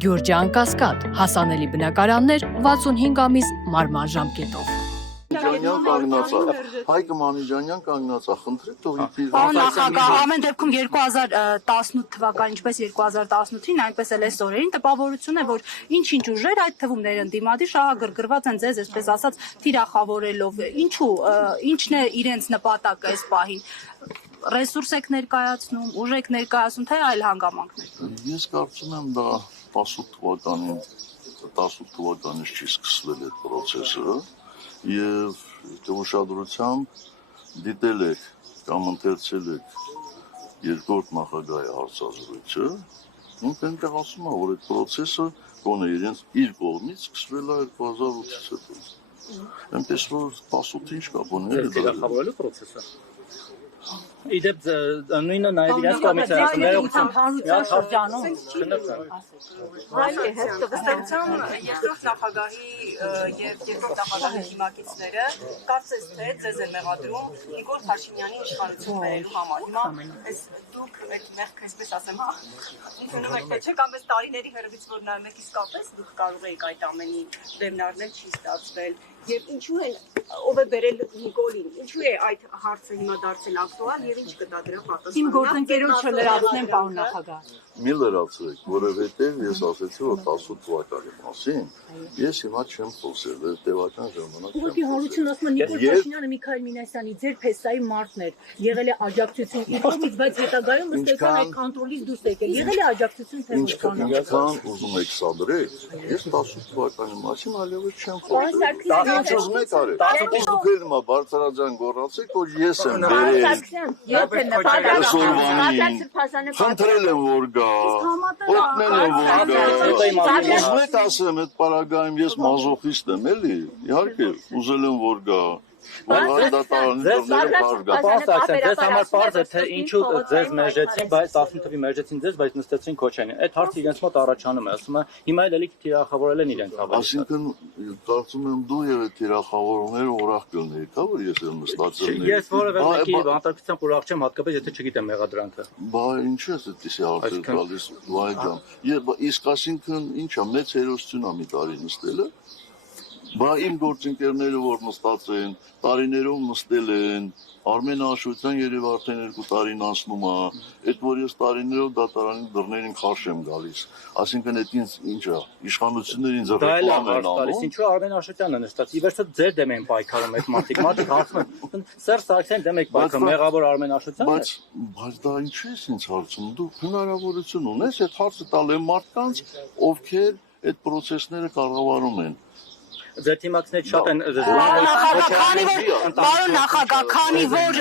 Գյուրջան Կասկադ, հասանելի բնակարաններ 65 ամիս մարման ժամկետով։ Մանիջանյան կանգնացա, Հայկ Մանիջանյան կանգնացա, խնդրեք թողի Պարոն նախագահ, ամեն դեպքում 2018 թվականին, ինչպես 2018-ին, այնպես էլ այս օրերին տպավորություն է, որ ինչ-ինչ ուժեր, այդ թվում ներընդդիմադիր շահագրգռված են ձեզ, այսպես ասած, թիրախավորելով։ Ինչու, ինչն է իրենց նպատակը այս պահին։ Ռեսուրս եք ներկայացնում, ուժ եք ներկայացնում, թե այլ հանգամանքներ։ Ես կարծում եմ դա 18 թվականից չի սկսվել այդ process-ը եւ ուշադրությամբ դիտել եք կամ ընթերցել եք երկրորդ նախագահի հարցազրույցը, ինքը այնտեղ ասում է, որ այդ process-ը գոնե իրենց իր կողմից սկսվել է 2008-ից հետո։ Այնպես որ 18 ինչ կա բաները դա։ Թիրախավորելու process-ը։ Իդեպ նույնը նաև իրենց կողմից է ներողություն շրջանում։ Վստահությամբ երկրորդ նախագահի եւ երկրորդ նախագահի թիմակիցները կարծես թե ձեզ են մեղադրում Նիկոլ Փաշինյանի իշխանություն բերելու համար։ Հիմա այս դուք այդ մեղքը, այսպես ասեմ, ընդունում եք թե չէ, կամ այս տարիների հերվից որ նայում եք իսկապես դուք կարող եք այդ ամենի դեմնարնել չի ստացվել։ Եվ ինչու է ով է բերել Նիկոլին, ինչու է այդ հարցը հիմա դարձել ակտուալ եւ ինչ կտա դրա պատասխանը։ Իմ գործընկերոջը լրացնեմ, պարոն նախագահ։ Մի լրացրեք, որովհետև ես ասեցի, որ 18 թվականի մասին ես հիմա չեմ խոսել, այդ տևական ժամանակ չեմ Ուղղակի հարություն ասում եմ Նիկոլ Փաշինյանը Միքայել Մինասյանի ձեր փեսայի մարդն էր, եղել է աջակցություն իր կողմից, բայց հետագայում ըստ էության այդ կոնտրոլից դուրս եկել։ Եղել է աջակցություն թե ինչքան ուզում եք սադրեք, ես 18 թվականի մասին այլևս չեմ խոսել։ Ինչ ուզում եք արեք։ Դուք էլ հիմա բարձրաձայն գոռացեք, որ ես եմ բերել։ Խնդրել եմ որ գա, օգնել եմ որ գա։ Ուզում եք ասեմ, այդ պարագայում ես մազոխիստ եմ, էլի, իհարկե, ուզել եմ որ գա։ Ձեզ համար պարզ է, թե ինչու ձեզ մերժեցին, բայց 18 թվի մերժեցին ձեզ, բայց նստեցին Քոչարյանին։ Այդ հարցը իրենց մոտ առաջանում է, ասում է, հիմա էլ էլի թիրախավորել են իրենց հավատքը։ Այսինքն, կարծում եմ դու եւ այդ թիրախավորողները ուրախ կլինեիք, հա, որ ես եմ նստածել։ Ես որևէ մեկի անդրակցությամբ ուրախ չեմ, հատկապես եթե չգիտեմ մեղադրանքը։ Բա ինչու ես այդպեսի հարցեր տալիս, վայ ջան։ Իսկ այսինքն ինչա, մեծ հերոսություն է մի տարի նստելը։ Բա իմ գործընկերները որ նստած են, տարիներով նստել են, Արմեն Աշոտյան երևի արդեն 2 տարին անցնում է, այդ որ ես տարիներով դատարանի դռներին քարշ եմ գալիս, այսինքն այդ ինձ ինչա, իշխանությունները ինձ ռեկլամ են անում։ Ինչու Արմեն Աշոտյանն է նստած, ի վերջո ձեր դեմ են պայքարում այդ մարդիկ հարցնում են, Սերժ Սարգսյանի դեմ եք պայքարում, մեղավոր Արմեն Աշոտյանն է։ Բայց դա ինչու ես ինձ հարցում, դու հնարավորություն ունես այդ հարցը տալ այն մարդկանց, ովքեր այդ process-ները կառավարում են։ Ձեր թիմակիցներից շատ են Պարոն նախագահ, քանի որ